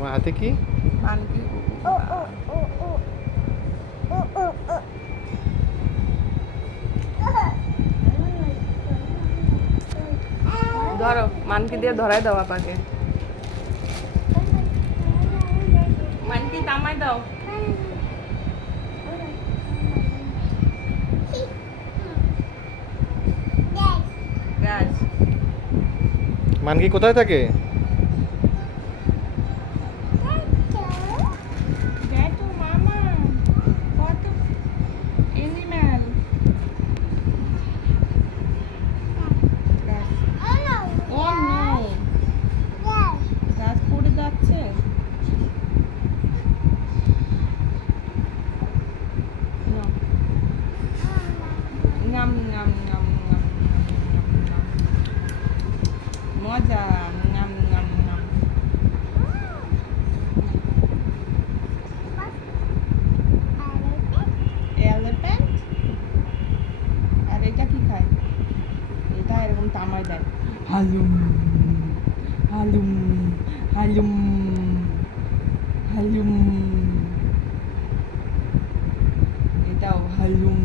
তোমার হাতে কি? মানকি ধরো, মানকি দিয়ে ধরাই দাও আপাকে। মানকি তামাই দাও। গাছ মানকি কোথায় থাকে? দেখো মামা কত এনিম্যাল। ও নো, গাছ পড়ে যাচ্ছে। No. নাম নাম নাম নাম নাম নাম নাম। মজা। নাম নাম নাম। এলিফ্যান্ট। আর এটা কি খায়? এটা এরকম তামাই দেয়। হালুম হালুম হালুম হালুম। এটাও হালুম।